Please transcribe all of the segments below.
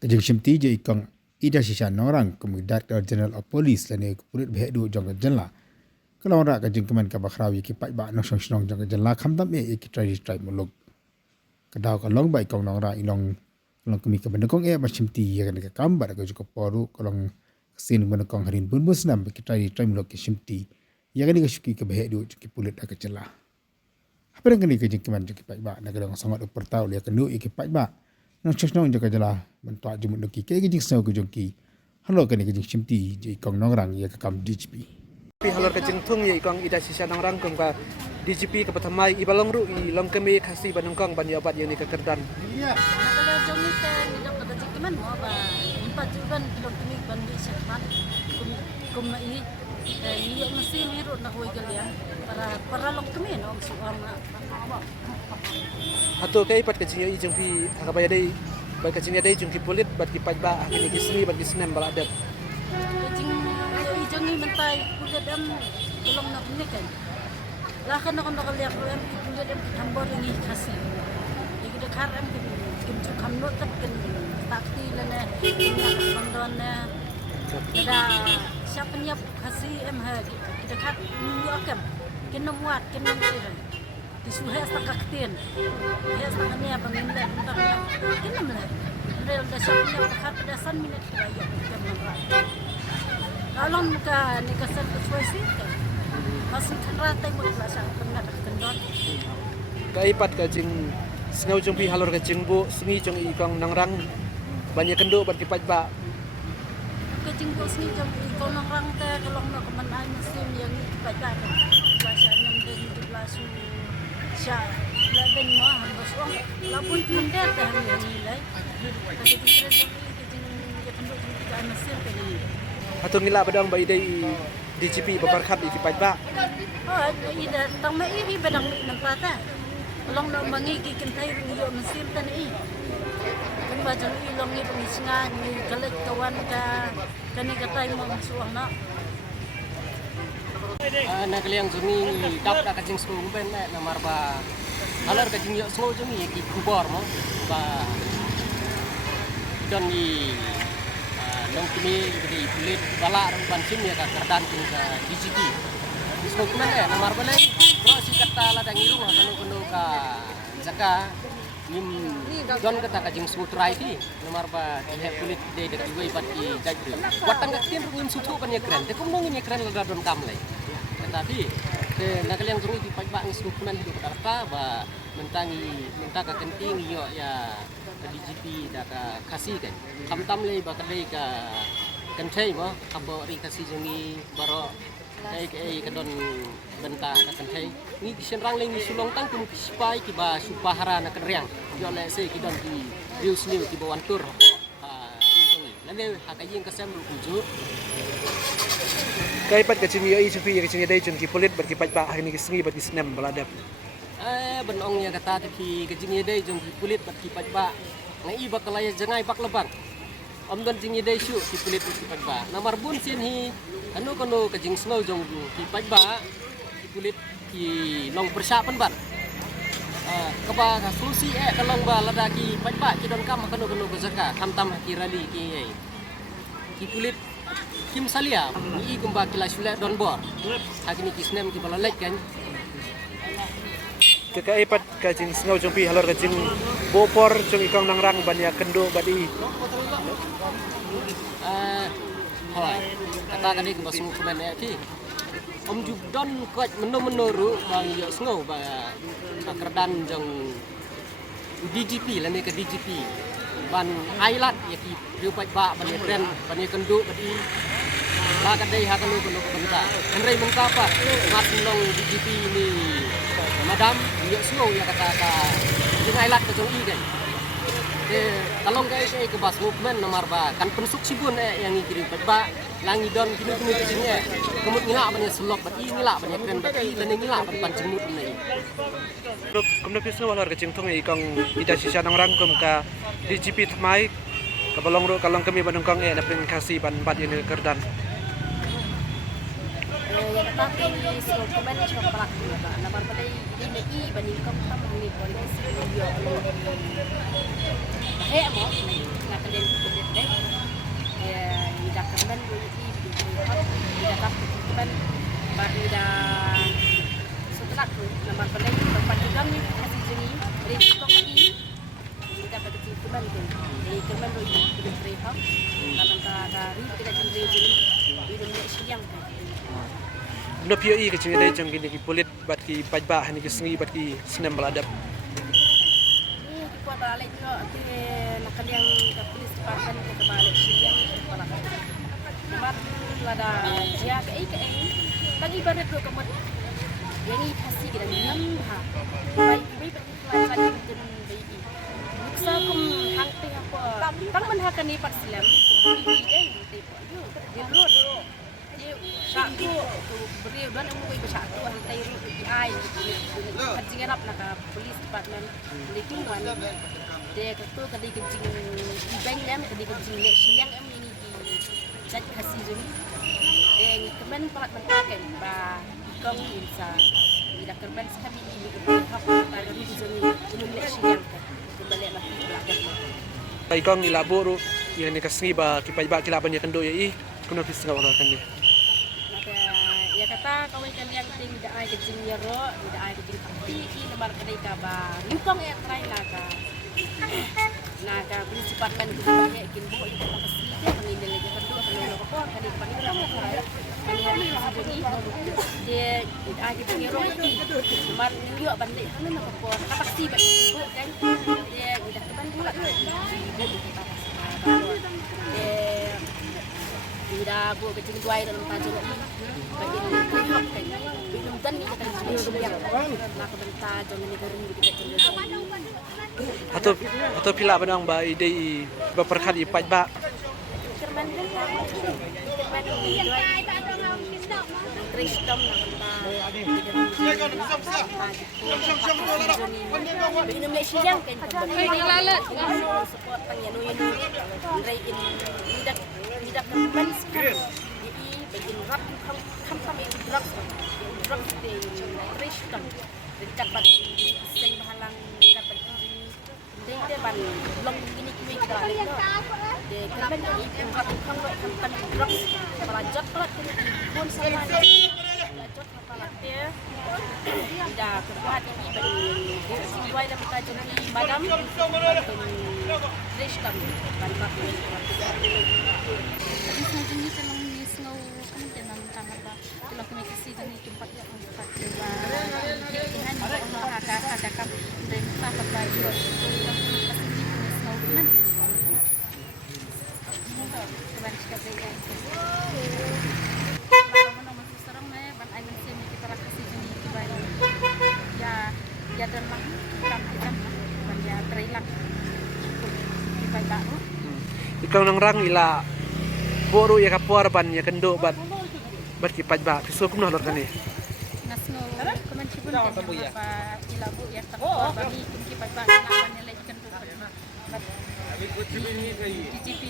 Kajang Shimti je ikang ida shisha norang kemudian Director General of Police lani kulit behek du jang jenla. Kalau orang kajang kemen kabakrawi ki pai ba no song jang jenla khamdam ki try muluk. Kadau kalong ba ikang norang ilong kemi ke benekong ba Shimti ya kan ke kambar ka juko poru kalong sin benekong harin bun musnam ki try muluk ki Shimti. Ya kan ke syuki ke behek du ki pulit ka jenla. Apa yang kini kajang kemen ki pai ba na kadang sangat upertau ya kendu ki pai ba. Nang chasnong jaga jala mentua jumut nuki kaya gijing snow kujungki halo kani gijing Shimti je ikong nongrang ya kakam DGP halor kajing tung ya ikong ida sisa nongrang kong ka DGP ke pertama ibalong ru ilong kemi kasih banungkong ban yabat yang ni kekerdan kalau jom ni ke ilong ke kajing keman mo ba empat juban ilong kemi ban di sepan kum ini iya mesti miru nak wigel ya para long kemi no suang atau kaya ipat kajing ya ijung pi hakabaya day bat kajing ya day jung ki pulit bat ki pajba kini kisni bat kisnem baladat kajing ijung ni mentai kuda dam tolong nak ni kan lah kan nak lihat em kuda dam tambor ini kasih jadi dah karam kim cu kamno tak kan takti lana kondon ada siapa ni kasih em ha kita kat ni akam kena muat kena ni disuhai setengah ketin, dia setengahnya pemindah untuk kita melihat, real dasarnya berkat dasar minat kerajaan jam berapa. Kalau muka nikah sesuai masih kerata yang berkelas pernah kendor. Kaipat kajing sengau jumpi halor kajing bu sengi jong ikong nangrang banyak kendo bat kipat ba. Kajing bu sengi jong ikong nangrang teh kalau nak kemenai mesin yang kipat ba bahasa yang dengan belasu. Sya, laban mah harus orang lapun mendet dah nilai. Kasi kita ni penduk kita mesin tadi. Atau ngila badang ba idai DGP babarkat ikipat ba. Oh, ida tang mai ini badang nempata. Long nak mangi kintai ringo mesin tadi. Kan bajang ilong ni pengisingan ni galak kawan ka kani katai mo suang nak. Nak liang jumi dap dak kajing sku ben namar ba halar kajing yo sku jumi ki kubor mo ba don ni long kini di pulit bala ram bansim ya ka kerdan kin ka DGP sku men namar ba lai ro si kata la dang iru kanu ka jaka nim don kata kajing sku trai ti namar ba he pulit de de gue bat ki jajdu watang tin rum sutu ban ya keren te kum nong ni keren la don kam lai tapi nak liang jung di pajak ni sukuman hidup apa ba mentang ka kenting yo ya DGP dak kasih kan tam le ba kadai ka kentai mo abo ri kasih jungi baro ai kadon benta ka kentai ni kisenrang le ni sulong tang kum kispai ki ba supahara nak riang yo le se ki don ki rius ni ki bawan tur lalu hakajing kasam rujuk Kaipat kajing ya isufi kajing day jung ki pulit bat ki pajba kini kisni bat kisnem baladap. Benong ya kata ki kajing day jung ki pulit bat ki pajba ngai ba kalaya jangai bak lebang. Om don jing day syu ki pulit ki pajba. Namar bun sin hi anu kono kajing snow jung ki pajba ki pulit ki long persiapan ban. Kaba solusi kalong ba lada ki pajba ki don kam kono bezaka tam ki rali ki pulit Kim Salia, ni gumba kila sulat don bor. Hakini kisnem ki balalek kan. Kekaipat kajing sengau jumpi halor kajing bopor jung ikong nangrang banyak kendo badi. Hoi, kata kan ni gumba sungu kemen ki. Om jubdon kuat menuru bang yo sengau ba kerdan jung DGP lah ni ke DGP. Ban highlight ya ki riupat ba ban keren ban kendo badi. Lah kadai ha kalau kono benta. Henry mengka apa? Mat long DGP ni madam yo snow ya kata dengan ilat ke jong i kan. Kalau ke bas movement nomor ba kan pensuk sibun yang ngirim ba langi don kini ke sini kemut ngila banyak selok bat i ngila banyak keren bat i dan ngila ban jemut ni. Kemudian pisau halor kajing tung ikong ida sisa nangrang kum ka DGP tmai kabalong ro kalong kami banungkang na kasih ban bat ini kerdan. Yang tapi so kebanyakan cuma pelak juga. Nampak pada ini banding kamu ni boleh sih dia. Mau nak kalian kan di kerman do itu mereka karena dari tidak sendiri jadi itu siang kan no pio I kecing dai jang gini ki polit bat ki pajba hani ki sengi bat ki senam baladap ini kita balik juga ke nak yang ke polis departemen ke balik siang para Namar lada dia ke lagi barat do kamot yang ini pasti kita minum ha baik baik pelajaran dengan baik bisa kum hangte apa tang menhakan ni pat silam ini tipo dia road dia satu tu beri dan yang mau ikut satu hantai ai kajing rap nak polis department lekin wan dia ketu kadi kajing bank lem kadi kajing lek siang em ini jadi kasih jadi yang kemen pelat mentaken ba kong insa tidak kerban sekali ini hak pada di sini umum lek siang kembali lagi belakang ikang ilaboro yang ni kasengi ba ki pajba ki laban ya kendo ya I kuno ki senga wala kan ni ya kata kawan kalian ting tidak ada kecing nyero tidak ada kecing tapi ini nomor kedai ba lukong ya try naga prinsipal kan kita banyak kin bu itu apa sih dia pengin lagi kedua kalau apa kali panggil apa dia ada kecing nyero nomor juga bandit kan apa apa sih bu kan dia udah keban pula dia bu kecing duai dalam tajam bagi hak kan belum dan ni kita yang nak bentar jangan negeri kita cenderung atau pila benang ba ide ba perkhat I pajba kerman Kristom minum lek siang kan lalat support panyano ini rai tidak kerman bikin rap kam drugs de Kristom dekat bat sing halang dapat dia ban long gini kue kita lagi de kerman ini rap kam drugs merajat pelat pun sama jot kepala dia dah kebuat ini bagi sesuai dalam tajuk ini madam Kristom ban rap ini jenis yang nisngau kan tenang tangga kalau kami kasih dan tempat yang tempat dengan ada kam dan tak baik kalau kami kasih nisngau kan keban sekali mana masih serang ban air sini kita kasih jenis keban ya dan mah kita ban ya trailer kita baru ikang nang rang ila boro ya kapuar ban ya kendo bat ki pajba ki so kumna lor kan ni nasno komen cipun apa ilabu ya tak bagi kimki pajba lawan nilai kendo DGP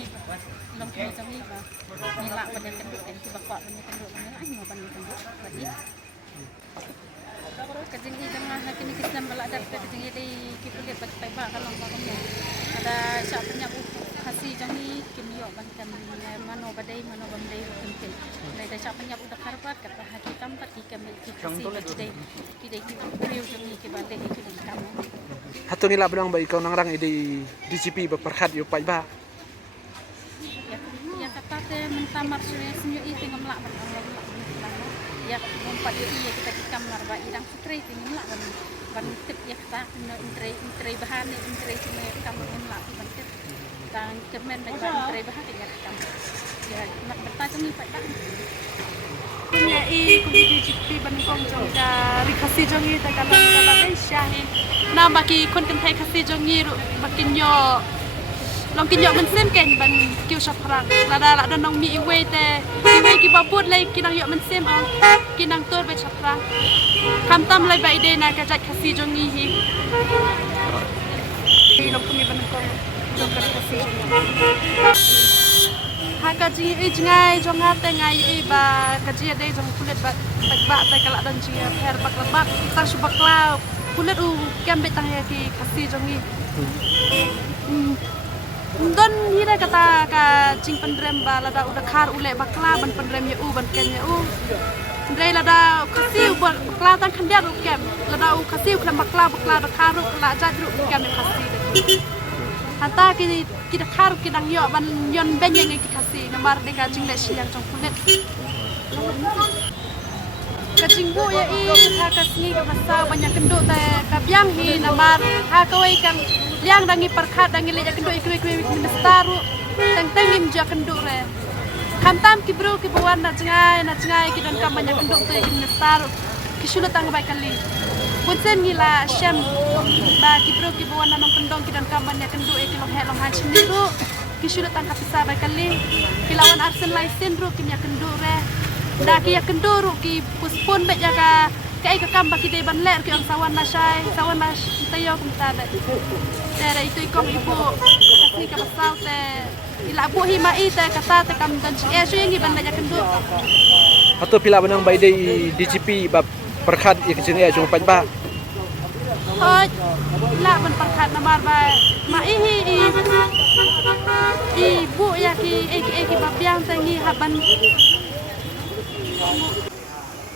long kini kami nilak banyak kendo dan tiba kuat banyak kendo nilai mau banyak kendo bagi kajing di tengah kini kita belajar kajing di kipulit pajba kalau kamu ada siapnya kasih jangi kimio bankan mano badai mungkin ada siapnya udah karbat kata hakikam pati kami kasih tidak beriu jangi kibande itu di kamu hato nila benang ba ikaw nang rang ide DCP ba perkhat yo pajba ya kata te mentamar sunyo itu ngamlak ya mempat yo iya kita kamar ba idang sutri tinggal ban tip ya kata intrai bahan intrai cuma kamu ngamlak ban tip dan kermen ban intrai bahan ya kamu ya nak bertanya ni pak punya kumi DGP Bangkong jongga rikasi jongi ta kalau kita Malaysia na bagi kon kan thai khasi jongi bakin yo long kin yo men ken ban kiu saprang lada nong mi iwe te iwe ki babut lai kinang yo men sem ang kinang tor be saprang kam tam lai ba ide na ka jat khasi jongi hi long kumi Bangkong jongga rikasi hakaji ijngai jonga te ngai ba kaji ade jong kulit ba te kala dan ji her bak lebak tar subakla kulit kem betang ya ki khasi jongi don hira kata ka jing pendrem ba lada udah khar ule bakla ban pendrem ya ban ken ya ndai lada khasi bakla tan khandia kem lada khasi uklam bakla da kharu la jadru kem khasi hanta kita kar kita yo ban yon benye ngi kasi namar de ka jing le siang jong kulit kacing bu ya i ha kasni ka masa banyak kenduk ta kabyang hi namar ha kawai kan liang dangi perkhat dangi le kenduk ikwe ministaru teng tengim ja kenduk re kantam ki bro ki bawan na cengai ki dan kam banyak kenduk tu ki ministaru ki sulut tang bai kali punten ngila syam ba ki bro ki bawan na nong kendong ki dan kam banyak kenduk ki long he long han siniru ki sulut tang kapisa bai kali ki lawan arsen laisen ru ki nyak kenduk re da ki yak kenduru ki puspun be jaga kai ka kam baki de ban ler ki on sawan na shai sawan na tayo kum ta da tere itu ikong ibu kasni ka basau te ila bu hi mai te kata te kam dan e su yang ban yak kendur Atau pila benang bai dei DGP bab perkhat ya kecing jong paj ba. hoj la ban perkhat namar ba mai hi ibu ya ki babiang tangi haban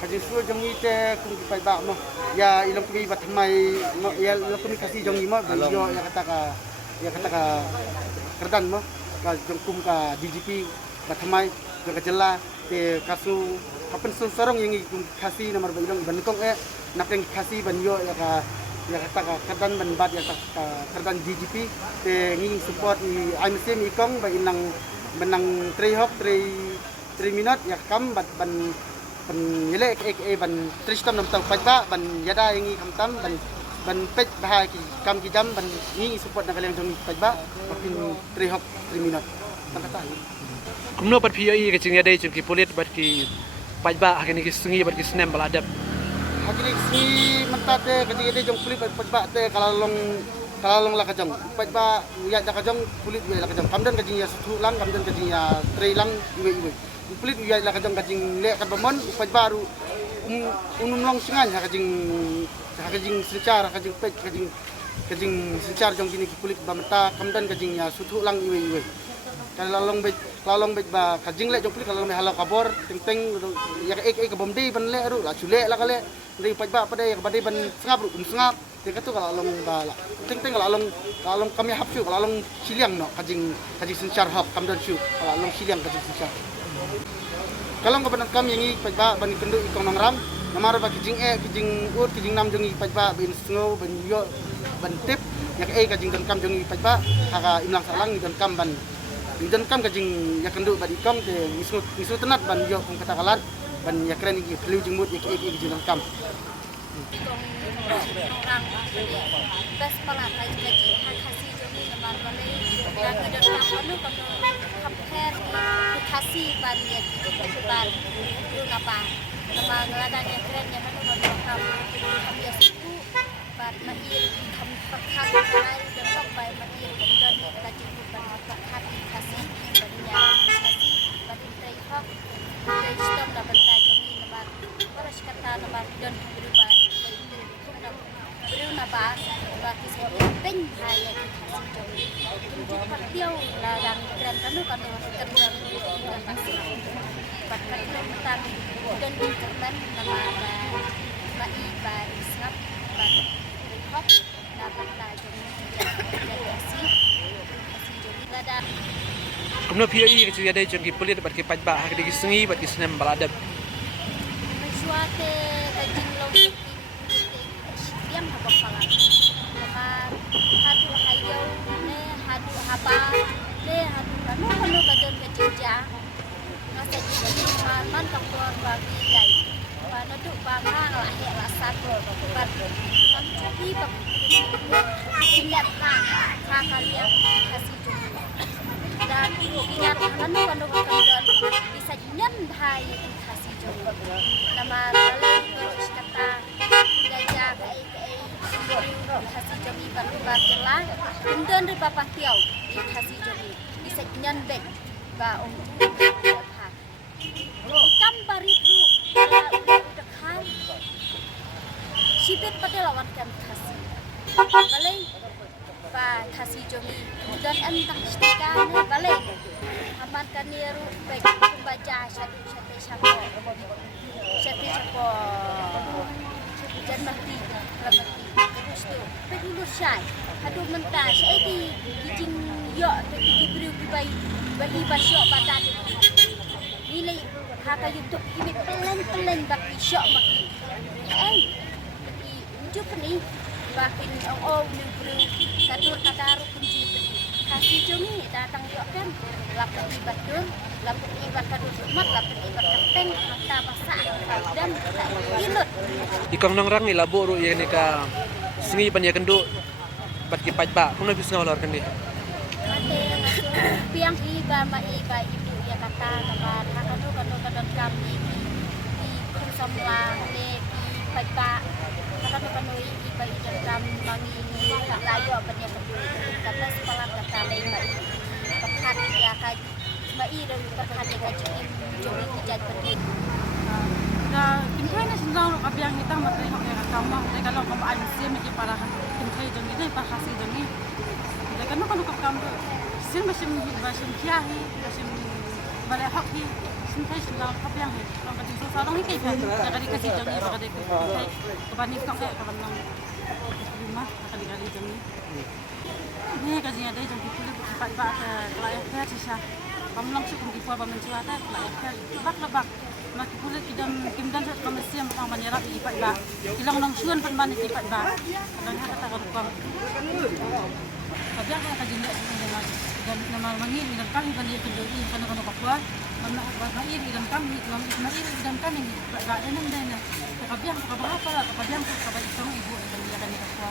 kaji su jong ni te kum ki pai ba mo ya ilong kami bat mai ya ilong kami kasih jong ni mo yo ya kata ka kerdan mo ka jong kum ka DGP bat mai jong ka jela te kasu kapan su sorong yang kum kasih nomor ba ilong ban kong napeng kasih ban yo ya kata ka kerdan ban bat ya ka kerdan DGP te ngi support ni I'm sim ikong ba inang benang 3 minit ya kam ban yele ban tristam nam tau pajba ban yada yang kam ban pej bahai ki kam ki jam ban ni support nak kalian jong pajba makin 3 minit tak kata Kumno pat PI kecing dei jong ki polit bat ki paj ba hakini ki sungi bat ki snem baladap. hakini si mentate kecing jong kulit pajba te kalau lah kajang pajba ya kajang kulit ya kajang kamdan kajing ya sutu lang kamdan kajing ya 3 lang iwe kulit ya lah kajang kajing le kan pemon upat baru long sengan kajing secara kajing pet kajing secara jong kini kulit bamata kamdan kajing ya sutu lang iwe kalau long bet ba kajing le jong kulit kalau me halau kabor teng ya ke bomdi ban le ru la chule la kale dari upat ba pada ya pada ban sengap ru sengap dia kata kalau long ba la teng kalau long kami hapsu kalau long siliang no kajing secara hap kamdan syu kalau long siliang kajing secara kalau ngaban kami yang pajba ban kenduk ikong nangram namar ba kijing kijing nam jong pajba bin snow ban yo ban tip yak kajing dan kam jong pajba haka imlang salang dan kam ban dan kam kajing yak kenduk ba ikong te misu tenat ban yo kong kata kalat ban yak keren iki perlu jengmut yak kijing dan kam orang best pala kaji hak kasih jogi namar bale dan dan kamu compare kasih banyak ban itu apa nama ngeladan yang keren yang mana kamu ya situ ban mahir kamu perkhat kai dan sampai mahir dan kaji ban perkhat kasih banyak kasih ban tei hak sistem da bentar jogi namar terus kata namar dan berubah beruna ba bagi sebuah peng haya kasih jogi untuk partiau larang keren kanu kerja dan masih bakal tentang dan internet nama mai bar isap bar hop dapat tajam kasih jogi lada Kumno PI kecing dei jong ki polit bat ki paj ba hakini ki sungi bat ki snem baladap. suate kajing long diam habak pala nama hadu hayo ne hadu haba ne hadu kanu kadon kejija ngasa juga man kang keluar bagi yai pada duk bangga lah he lah satu bat man cuti bak ingat lah kalian kasih dan ingat kanu kadon bisa nyen hai kasih juga nama terus kata gaya kasih jogi baru bakelah kemudian dari papa tiau kasih jogi bisa nyen bek ba om ikan barit ru dekat sibet pada lawan kan kasih balai ba kasih jogi dan entah istikan balai aman kan ru baik baca satu siapa jadi siapa dan mati sto penuh syai aduh mentah saya di jing yo di beri bai basyok badan nilai haka YouTube ini pelan baki syok maki ujuk ni bakin ni beri kataru kunci kasih jongi datang yo kan lapor ibadur lapor ibad kadul umat lapor ibad keteng mata masak dan tak ilut Ikang nangrang ni labo ru ye ni ka sengi pan ye kendu bat ki paj ba kung nabis ngawlar kan di. mate piang iba ma iba ibu ya kata naman kadon kami di kusamlang ni di pajba kadon panoi iba idan kami mangi ni layo pa niya kendu kata sekolah kata lain ma pekat ya kaj ma ira pekat ya kaj jori kijat pedin Kintai na sinang kabiang itang matay ko kaya kama. Dahil kalau kung ayun siya may para kintai dong ito para kasi dong ito. Dahil kalau kapam do siya masim kiyahi masim balay hoki sintai sinang kabiang ito. Kalau kasi sa sarong ikay pa kali kasi dong ito kali kintai kabanik ko kaya kabanang lima kali dong ito. Ni kasi ada dong pipili cepat ba layak kaya siya. Pamlang sa kung gipa ba mencuata layak kaya bak makipulit kimdan sa pamasiam pang manira ipat ba ilang nang suan pan man ipat ba nang kata ko kadang ka jinda dengan dan nama mangil dan kami kan itu jadi kana kana pakwa mana mair dan kami mair dan kami ba dan dan kabiang ka ba pa kabiang ka ba isang ibu dan dia kan pakwa